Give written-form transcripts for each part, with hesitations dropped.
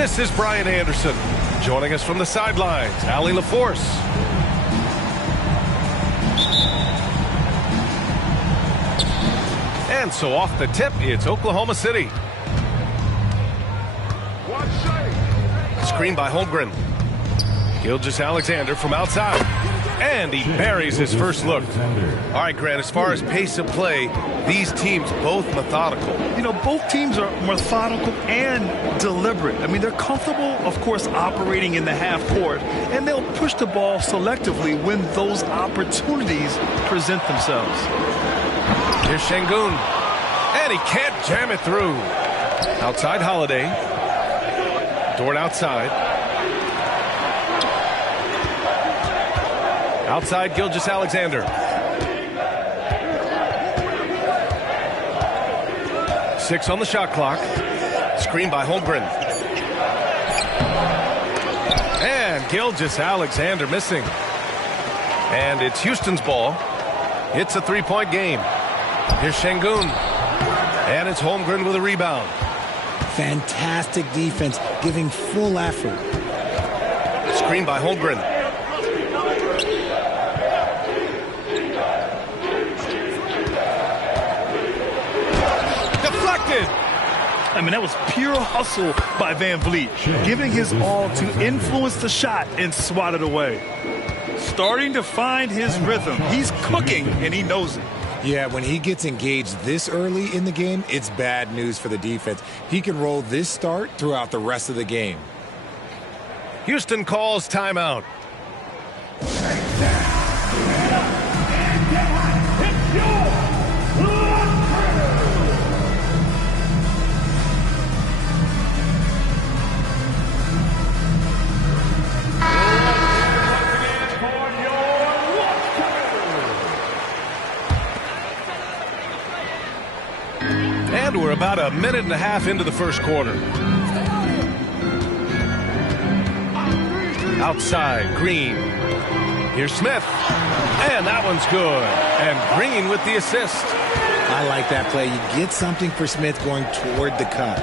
This is Brian Anderson. Joining us from the sidelines, Allie LaForce. And so off the tip, it's Oklahoma City. Screen by Holmgren. Gilgeous-Alexander from outside. And he buries his first look. All right, Grant, as far as pace of play, these teams both methodical. You know, both teams are methodical and deliberate. I mean, they're comfortable, of course, operating in the half court, and they'll push the ball selectively when those opportunities present themselves. Here's Şengün. And he can't jam it through. Outside Holiday. Dort outside. Outside Gilgeous-Alexander. 6 on the shot clock. Screen by Holmgren. And Gilgeous-Alexander missing. And it's Houston's ball. It's a three-point game. Here's Şengün. And it's Holmgren with a rebound. Fantastic defense, giving full effort. Screen by Holmgren. Deflected. I mean, that was pure hustle by Van Vliet, giving his all to influence the shot and swat it away. Starting to find his rhythm. He's cooking, and he knows it. Yeah, when he gets engaged this early in the game, it's bad news for the defense. He can roll this start throughout the rest of the game. Houston calls timeout. And we're about a minute and a half into the first quarter. Outside, Green. Here's Smith. And that one's good. And Green with the assist. I like that play. You get something for Smith going toward the cup.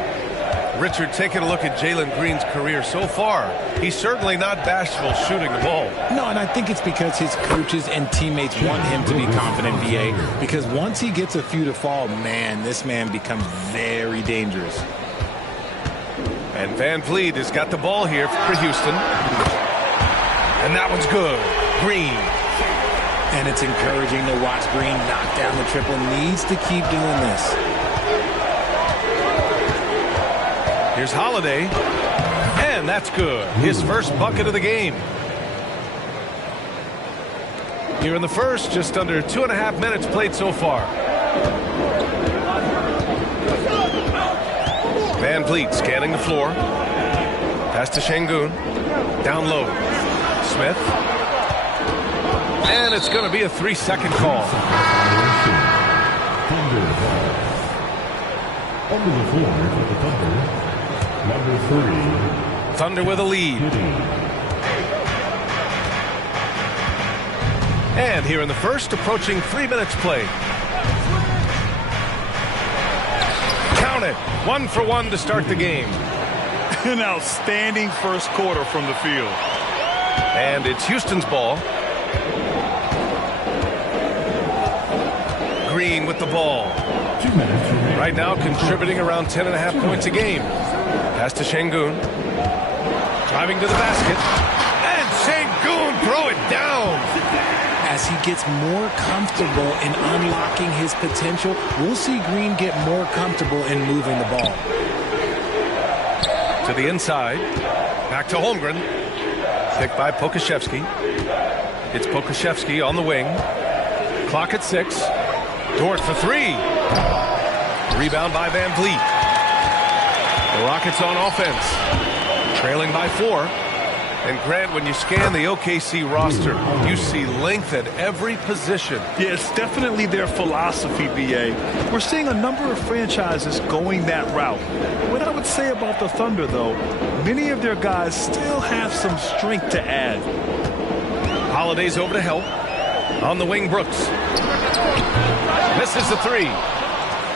Richard, taking a look at Jalen Green's career so far, he's certainly not bashful shooting the ball. No, and I think it's because his coaches and teammates want him to be confident, VA, because once he gets a few to fall, man, this man becomes very dangerous. And Van Vliet has got the ball here for Houston. And that one's good. Green. And it's encouraging to watch Green knock down the triple. Needs to keep doing this. Here's Holiday. And that's good. His first bucket of the game. Here in the first, just under 2.5 minutes played so far. Van Vliet scanning the floor. Pass to Şengün. Down low. Smith. And it's going to be a 3-second call. Under the floor for the Thunder. Number 3. Thunder with a lead. And here in the first, approaching 3 minutes played. Count it. 1 for 1 to start the game. An outstanding first quarter from the field. And it's Houston's ball. Green with the ball. 2 minutes remaining. Right now contributing around 10.5 points a game. Pass to Şengün. Driving to the basket. And Şengün throw it down. As he gets more comfortable in unlocking his potential, we'll see Green get more comfortable in moving the ball. To the inside. Back to Holmgren. Picked by Pokusevski. It's Pokusevski on the wing. Clock at 6. Dort for 3. Rebound by Van Vliet. The Rockets on offense. Trailing by 4. And Grant, when you scan the OKC roster, you see length at every position. Yeah, it's definitely their philosophy, BA. We're seeing a number of franchises going that route. What I would say about the Thunder, though, many of their guys still have some strength to add. Holiday's over to help. On the wing, Brooks. Misses the 3.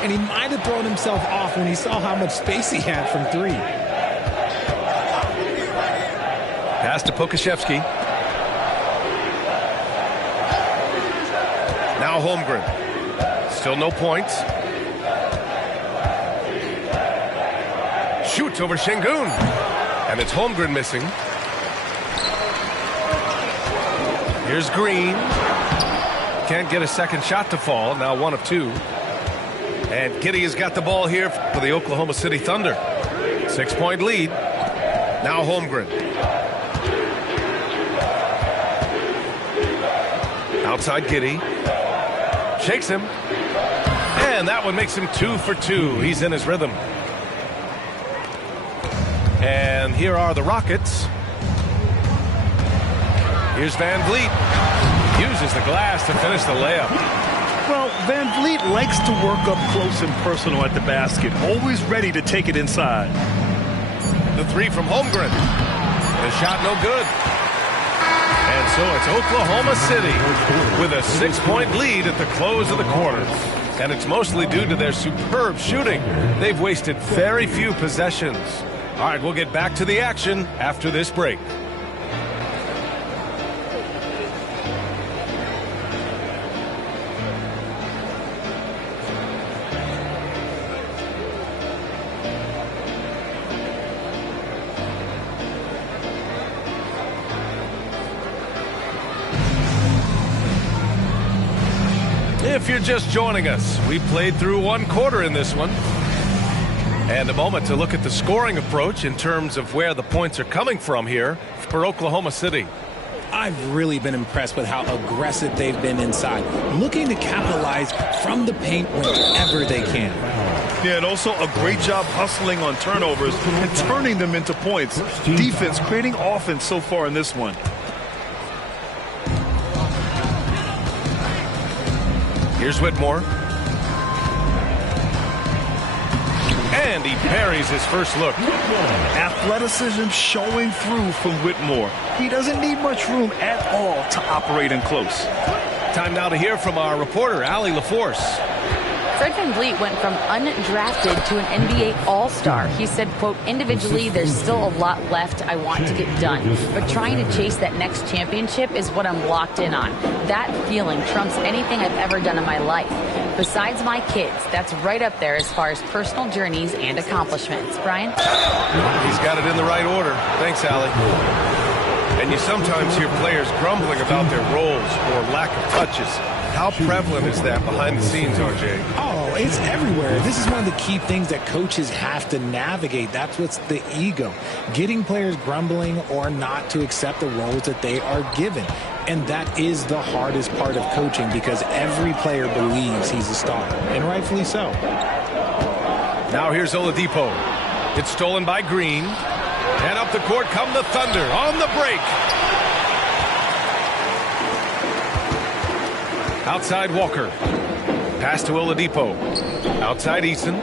And he might have thrown himself off when he saw how much space he had from 3. Pass to Pokuševski. Now Holmgren. Still no points. Shoots over Şengün. And it's Holmgren missing. Here's Green. Can't get a second shot to fall. Now 1 of 2. And Giddey has got the ball here for the Oklahoma City Thunder. 6-point lead. Now Holmgren. Outside Giddey. Shakes him. And that one makes him 2 for 2. He's in his rhythm. And here are the Rockets. Here's Van Vliet. Uses the glass to finish the layup. Well, Van Vliet likes to work up close and personal at the basket. Always ready to take it inside. The 3 from Holmgren. The shot no good. And so it's Oklahoma City with a 6-point lead at the close of the quarter. And it's mostly due to their superb shooting. They've wasted very few possessions. All right, we'll get back to the action after this break. If you're just joining us, we played through 1 quarter in this one. And a moment to look at the scoring approach in terms of where the points are coming from here for Oklahoma City. I've really been impressed with how aggressive they've been inside, looking to capitalize from the paint whenever they can. Yeah, and also a great job hustling on turnovers and turning them into points. Defense creating offense so far in this one. Here's Whitmore. And he parries his first look. Athleticism showing through from Whitmore. He doesn't need much room at all to operate in close. Time now to hear from our reporter, Allie LaForce. Fred VanVleet went from undrafted to an NBA All-Star. He said, quote, individually, there's still a lot left I want to get done. But trying to chase that next championship is what I'm locked in on. That feeling trumps anything I've ever done in my life. Besides my kids, that's right up there as far as personal journeys and accomplishments. Brian? He's got it in the right order. Thanks, Allie. And you sometimes hear players grumbling about their roles or lack of touches. How prevalent is that behind the scenes, RJ? Oh, it's everywhere. This is one of the key things that coaches have to navigate. That's what's the ego. Getting players grumbling or not to accept the roles that they are given. And that is the hardest part of coaching because every player believes he's a star, and rightfully so. Now here's Oladipo. It's stolen by Green. And up the court come the Thunder on the break. Outside Walker. Pass to Oladipo. Outside Eason.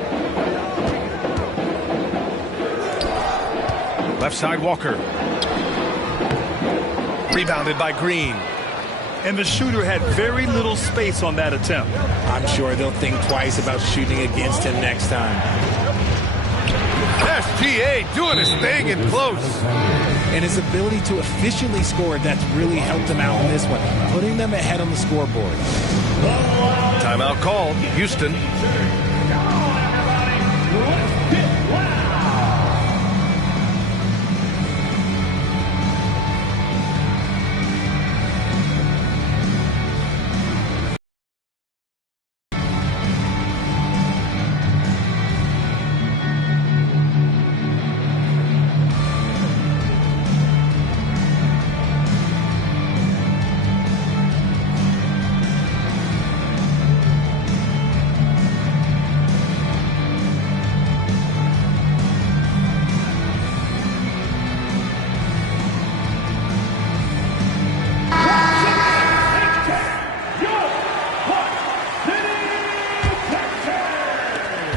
Left side Walker. Rebounded by Green. And the shooter had very little space on that attempt. I'm sure they'll think twice about shooting against him next time. SGA doing his thing in close. And his ability to efficiently score, that's really helped him out in this one, putting them ahead on the scoreboard. Timeout called. Houston.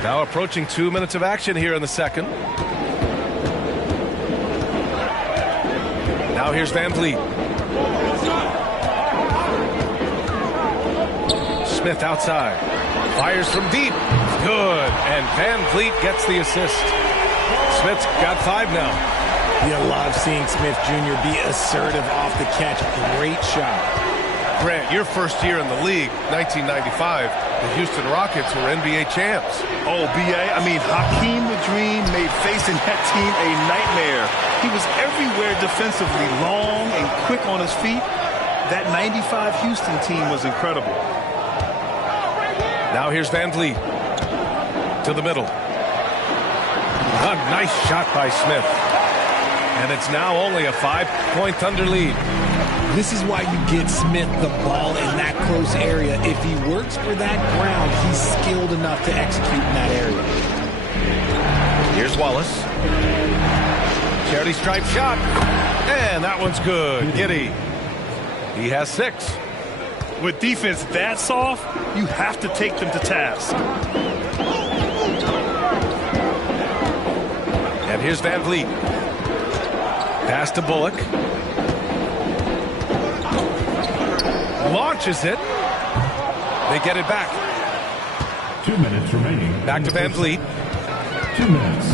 Now approaching 2 minutes of action here in the second. Now here's Van Vliet. Smith outside. Fires from deep. Good. And Van Vliet gets the assist. Smith's got 5 now. You love seeing Smith Jr. be assertive off the catch. Great shot. Grant, your first year in the league, 1995, the Houston Rockets were NBA champs. Oh, B.A., I mean, Hakeem the Dream made facing that team a nightmare. He was everywhere defensively, long and quick on his feet. That 95 Houston team was incredible. Now here's Van Vliet to the middle. A nice shot by Smith. And it's now only a 5-point Thunder lead. This is why you get Smith the ball in that close area. If he works for that ground, he's skilled enough to execute in that area. Here's Wallace. Charity stripe shot. And that one's good. Giddey. He has 6. With defense that soft, you have to take them to task. And here's Van Vliet. Pass to Bullock. Launches it. They get it back. 2 minutes remaining. Back to Van Vliet. 2 minutes.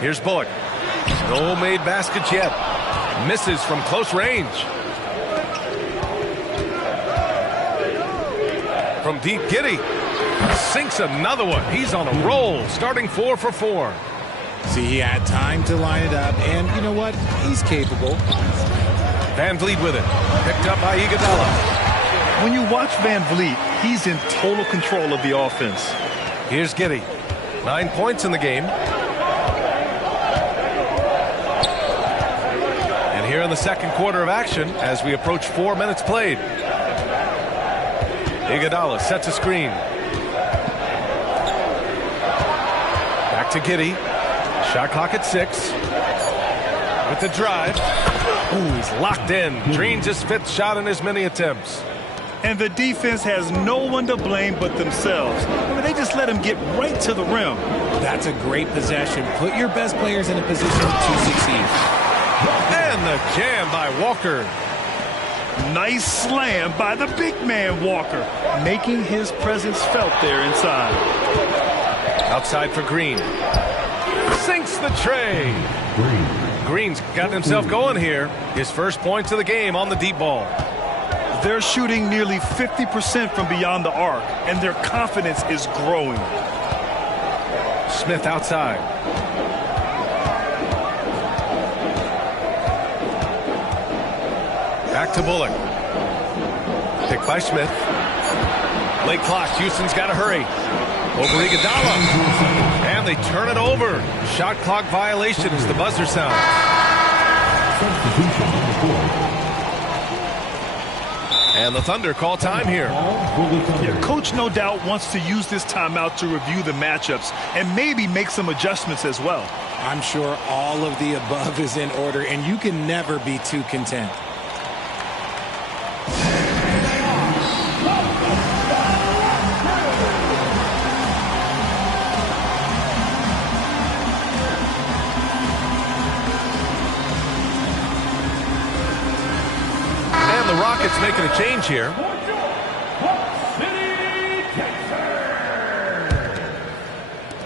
Here's Bullock. No made baskets yet. Misses from close range. From deep, Giddey sinks another one. He's on a roll, starting 4 for 4. See, he had time to line it up, and you know what? He's capable. Van Vliet with it. Picked up by Iguodala. When you watch Van Vliet, he's in total control of the offense. Here's Giddey. 9 points in the game. And here in the second quarter of action, as we approach 4 minutes played. Iguodala sets a screen. Back to Giddey. Shot clock at 6. With the drive. Ooh, he's locked in. Drains his 5th shot in as many attempts. And the defense has no one to blame but themselves. I mean, they just let him get right to the rim. That's a great possession. Put your best players in a position to succeed. And the jam by Walker. Nice slam by the big man Walker, making his presence felt there inside. Outside for Green. Sinks the tray. Green's got himself going here. His first points of the game on the deep ball. They're shooting nearly 50% from beyond the arc, and their confidence is growing. Smith outside. Back to Bullock. Picked by Smith. Late clock. Houston's got to hurry. Over Iguodala. And they turn it over. Shot clock violation as the buzzer sounds. And the Thunder call time here. Yeah, Coach no doubt wants to use this timeout to review the matchups and maybe make some adjustments as well. I'm sure all of the above is in order, and you can never be too content. The Rockets making a change here.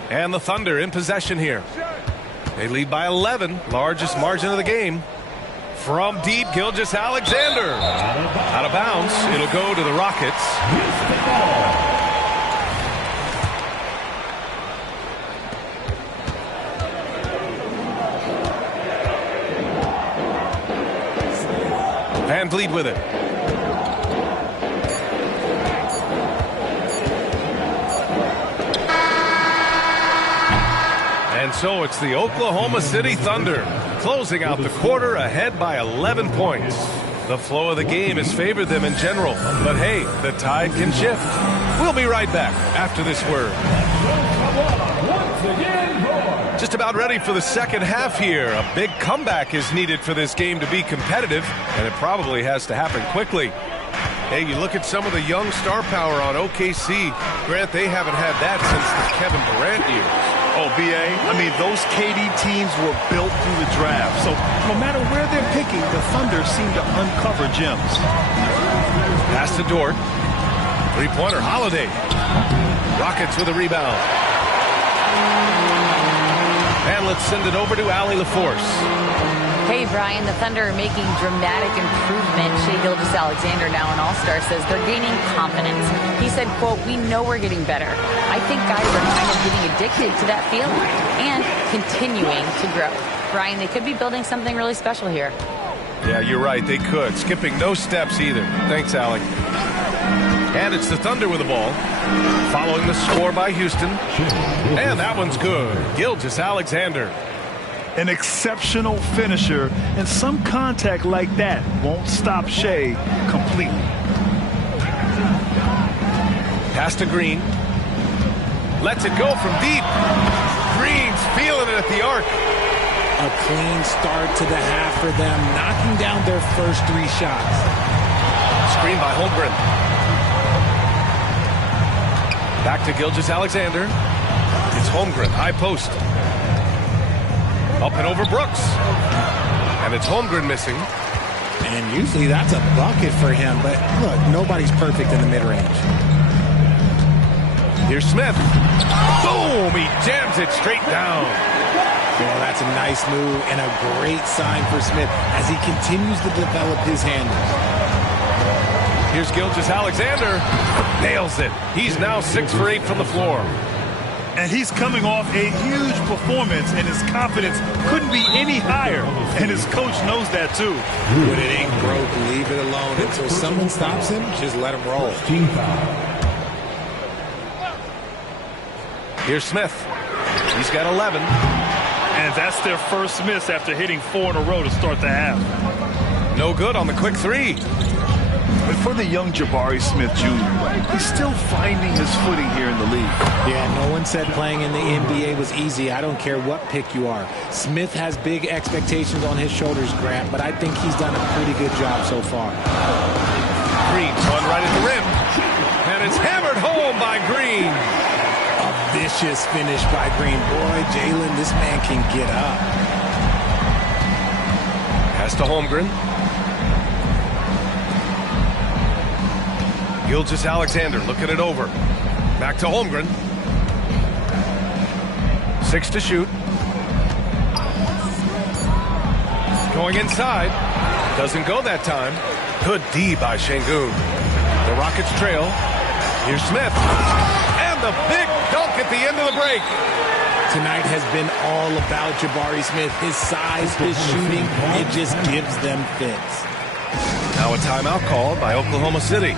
And the Thunder in possession here. They lead by 11, largest margin of the game. From deep, Gilgeous-Alexander. Out of bounds, it'll go to the Rockets. Van Vliet with it. And so it's the Oklahoma City Thunder closing out the quarter ahead by 11 points. The flow of the game has favored them in general, but hey, the tide can shift. We'll be right back after this word. Just about ready for the second half here. A big comeback is needed for this game to be competitive, and it probably has to happen quickly. Hey, you look at some of the young star power on OKC. Grant, they haven't had that since the Kevin Durant years. Oh, B.A., I mean, those KD teams were built through the draft. So no matter where they're picking, the Thunder seem to uncover gems. Pass to Dort. Three-pointer, Holiday. Rockets with a rebound. And let's send it over to Allie LaForce. Hey, Brian, the Thunder are making dramatic improvement. Shai Gilgeous-Alexander, now an all-star, says they're gaining confidence. He said, quote, "We know we're getting better. I think guys are kind of getting addicted to that feeling and continuing to grow." Brian, they could be building something really special here. Yeah, you're right. They could. Skipping no steps either. Thanks, Allie. And it's the Thunder with the ball. Following the score by Houston. And that one's good. Gilgeous-Alexander. An exceptional finisher, and some contact like that won't stop Shai completely. Pass to Green. Lets it go from deep. Green's feeling it at the arc. A clean start to the half for them, knocking down their first 3 shots. Screen by Holmgren. Back to Gilgeous-Alexander. It's Holmgren, high post. Up and over Brooks. And it's Holmgren missing. And usually that's a bucket for him, but look, nobody's perfect in the mid-range. Here's Smith. Boom! He jams it straight down. Well, that's a nice move and a great sign for Smith as he continues to develop his handles. Here's Gilgeous-Alexander. Nails it. He's now 6 for 8 from the floor. And he's coming off a huge performance, and his confidence couldn't be any higher. And his coach knows that, too. When it ain't broke, leave it alone. Until someone stops him, just let him roll. Here's Smith. He's got 11. And that's their first miss after hitting 4 in a row to start the half. No good on the quick 3. But for the young Jabari Smith Jr., he's still finding his footing here in the league. Yeah, no one said playing in the NBA was easy. I don't care what pick you are. Smith has big expectations on his shoulders, Grant, but I think he's done a pretty good job so far. Green's one right at the rim. And it's hammered home by Green. A vicious finish by Green. Boy, Jalen, this man can get up. Pass to Holmgren. Gilgeous-Alexander looking it over. Back to Holmgren. 6 to shoot. Going inside. Doesn't go that time. Good D by Şengün. The Rockets trail. Here's Smith. And the big dunk at the end of the break. Tonight has been all about Jabari Smith. His size, his shooting, it just gives them fits. Now a timeout called by Oklahoma City.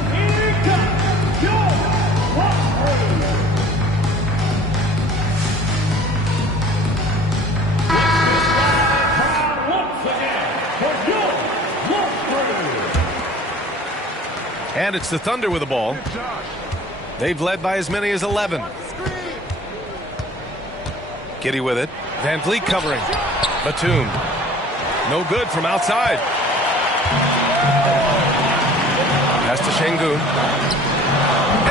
And it's the Thunder with the ball. They've led by as many as 11. Giddey with it. Van Vliet covering. Batum. No good from outside. Pass to Şengün.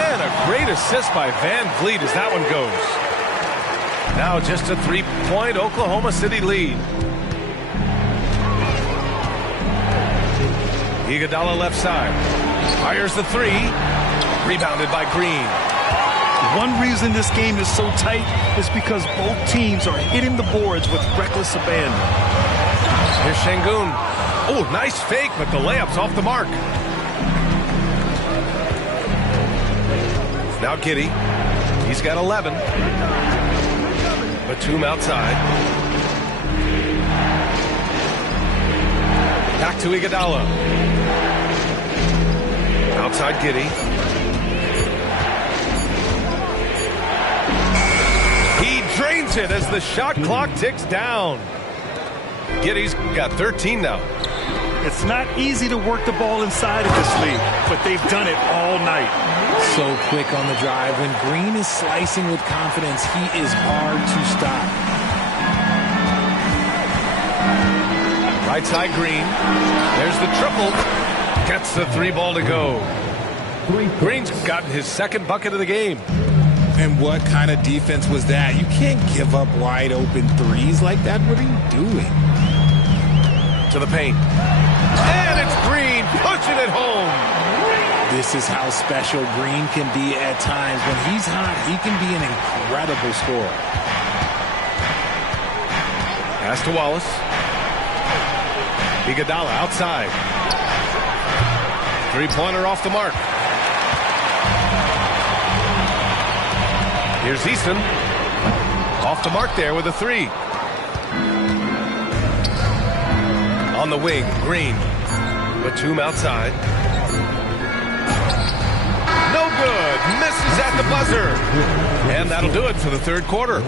And a great assist by Van Vliet as that one goes. Now just a 3-point Oklahoma City lead. Iguodala left side. Fires the 3. Rebounded by Green. One reason this game is so tight is because both teams are hitting the boards with reckless abandon. Here's Şengün. Oh, nice fake, but the layup's off the mark. Now Giddey. He's got 11. Batum outside. Back to Iguodala. Outside Giddey. He drains it as the shot clock ticks down. Giddey's got 13 now. It's not easy to work the ball inside of this league, but they've done it all night. So quick on the drive. When Green is slicing with confidence, he is hard to stop. Right side Green. There's the triple. Gets the 3 ball to go. Green's gotten his second bucket of the game. And what kind of defense was that? You can't give up wide open threes like that. What are you doing? To the paint. And it's Green pushing it home. This is how special Green can be at times. When he's hot, he can be an incredible scorer. Pass to Wallace. Iguodala outside. Three-pointer off the mark. Here's Easton. Off the mark there with a three. On the wing, Green. Batum outside. No good. Misses at the buzzer. And that'll do it for the third quarter.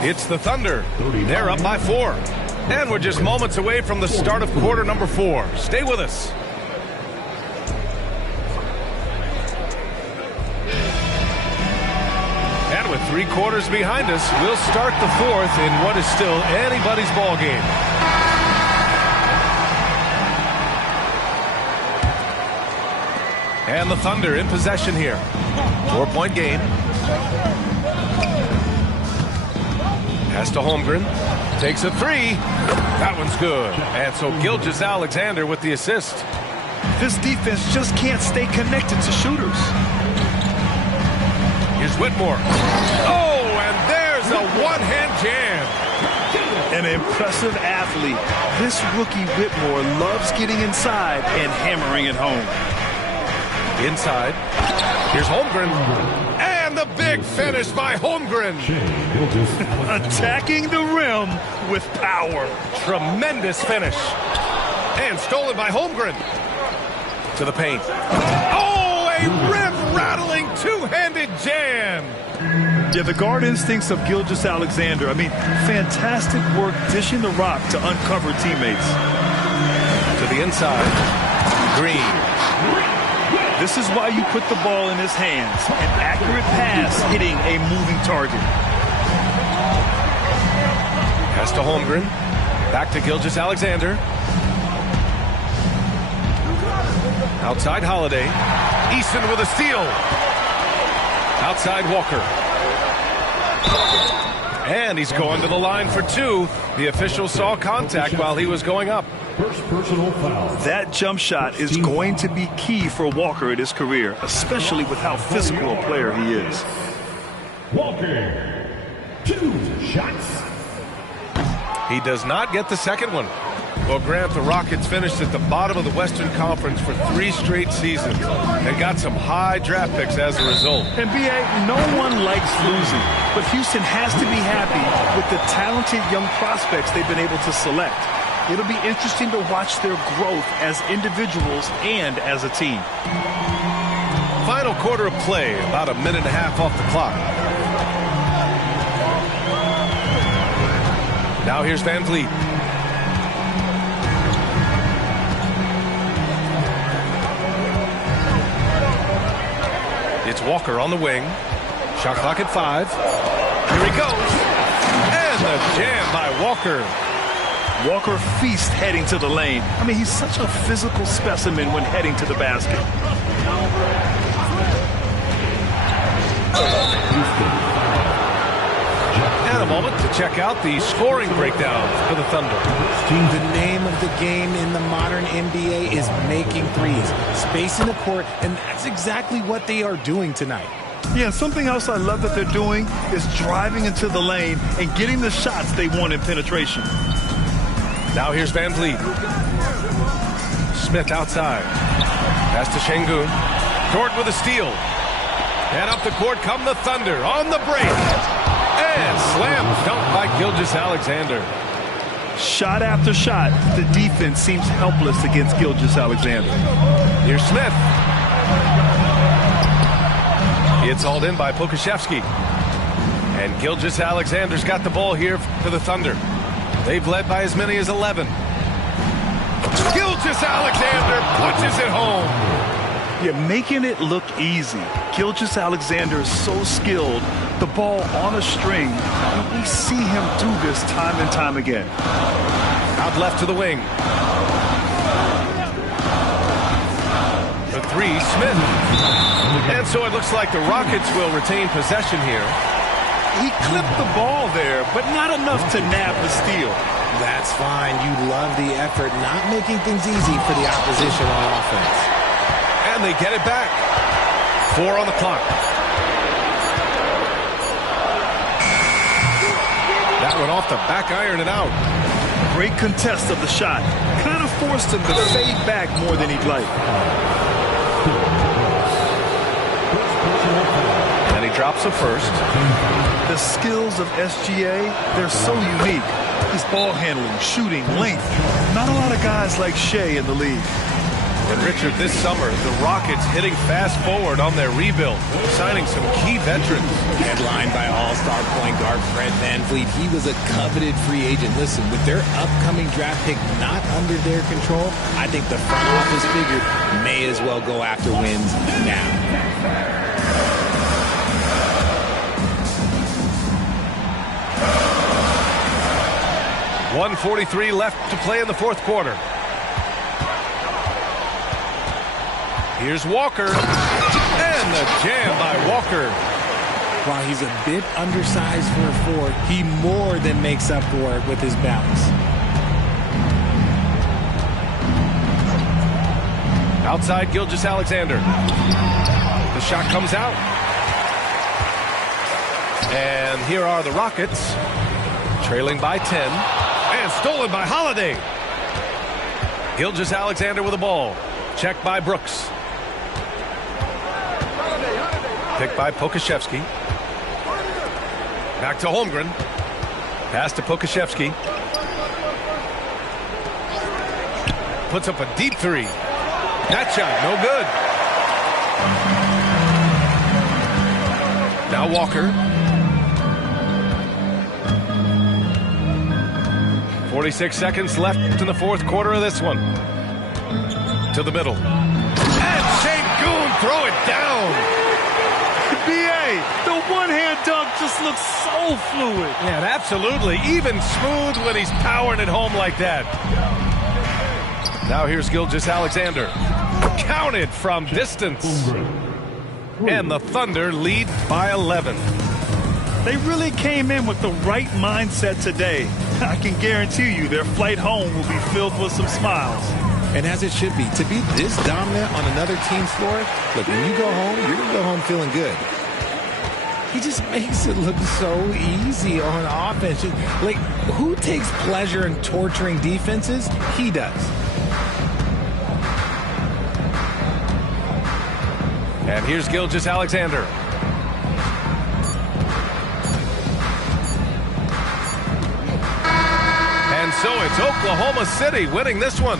It's the Thunder. They're up by 4. And we're just moments away from the start of quarter number 4. Stay with us. And with 3 quarters behind us, we'll start the 4th in what is still anybody's ball game. And the Thunder in possession here. 4-point game. Pass to Holmgren. Takes a three. That one's good. And so Gilgeous-Alexander with the assist. This defense just can't stay connected to shooters. Here's Whitmore. Oh, and there's a one-hand jam. An impressive athlete. This rookie Whitmore loves getting inside and hammering it home. Inside. Here's Holmgren. And the big finish by Holmgren. Attacking the rim with power. Tremendous finish. And stolen by Holmgren. To the paint. Oh, a rim-rattling two-handed jam. Yeah, the guard instincts of Gilgeous-Alexander. I mean, fantastic work dishing the rock to uncover teammates. To the inside. Green. This is why you put the ball in his hands. An accurate pass hitting a moving target. Pass to Holmgren. Back to Gilgeous-Alexander. Outside Holiday. Easton with a steal. Outside Walker. And he's going to the line for 2. The official saw contact while he was going up. First personal foul. That jump shot is going to be key for Walker in his career, especially with how physical a player he is. Walker, 2 shots. He does not get the second one. Well, Grant, the Rockets finished at the bottom of the Western Conference for 3 straight seasons and got some high draft picks as a result. And B.A., no one likes losing, but Houston has to be happy with the talented young prospects they've been able to select. It'll be interesting to watch their growth as individuals and as a team. Final quarter of play, about a minute and a half off the clock. Now here's Van Vliet. It's Walker on the wing. Shot clock at 5. Here he goes. And the jam by Walker. Walker feast heading to the lane. I mean, he's such a physical specimen when heading to the basket. And a moment to check out the scoring breakdown for the Thunder. The name of the game in the modern NBA is making threes, spacing the court, and that's exactly what they are doing tonight. Yeah, something else I love that they're doing is driving into the lane and getting the shots they want in penetration. Now here's Van Vliet. Smith outside. Pass to Şengün. Dort with a steal. And up the court come the Thunder on the break. And slam dunk by Gilgeous-Alexander. Shot after shot, the defense seems helpless against Gilgeous-Alexander. Here's Smith. It's hauled in by Pokusevski. And Gilgeous-Alexander's got the ball here for the Thunder. They've led by as many as 11. Gilgeous-Alexander punches it home. Yeah, making it look easy. Gilgeous-Alexander is so skilled. The ball on a string. And we see him do this time and time again. Out left to the wing. The 3, Smith. And so it looks like the Rockets will retain possession here. He clipped the ball there, but not enough to nab the steal. That's fine. You love the effort, not making things easy for the opposition on offense. And they get it back. 4 on the clock. That one off the back iron and out. Great contest of the shot. Kind of forced him to fade back more than he'd like. And he drops a first. The skills of SGA, they're so unique. His ball handling, shooting, length. Not a lot of guys like Shea in the league. And Richard, this summer, the Rockets hitting fast forward on their rebuild, signing some key veterans. Headlined by all-star point guard Fred VanVleet, he was a coveted free agent. Listen, with their upcoming draft pick not under their control, I think the front office figured may as well go after wins now. 1:43 left to play in the fourth quarter. Here's Walker. And the jam by Walker. While he's a bit undersized for a forward, he more than makes up for it with his bounce. Outside Gilgeous-Alexander. The shot comes out. And here are the Rockets, trailing by 10. And stolen by Holiday. Gilgeous-Alexander with the ball. Checked by Brooks. Picked by Pokashevsky. Back to Holmgren. Pass to Pokashevsky. Puts up a deep three. That shot, no good. Now Walker. 46 seconds left in the fourth quarter of this one. To the middle. And Sengun throw it down. B.A., the one-hand dunk just looks so fluid. Yeah, absolutely. Even smooth when he's powering it home like that. Now here's Gilgeous-Alexander. Counted from distance. And the Thunder lead by 11. They really came in with the right mindset today. I can guarantee you their flight home will be filled with some smiles. And as it should be, to be this dominant on another team's floor, look, when you go home, you're going to go home feeling good. He just makes it look so easy on offense. Like, who takes pleasure in torturing defenses? He does. And here's Gilgeous-Alexander. And so it's Oklahoma City winning this one.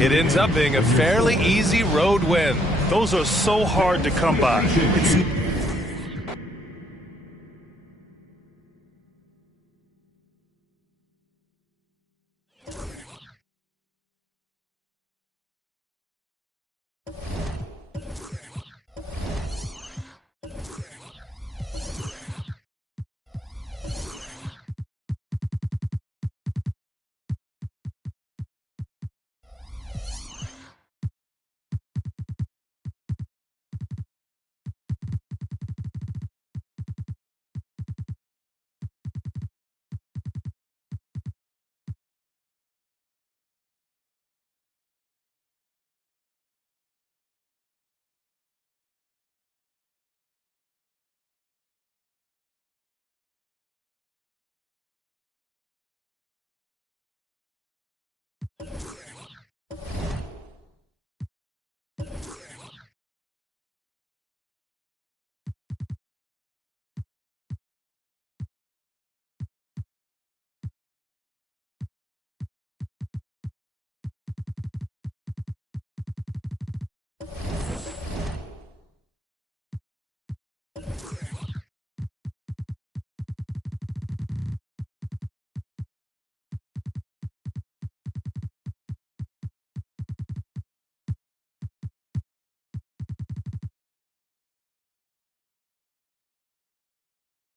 It ends up being a fairly easy road win. Those are so hard to come by. It's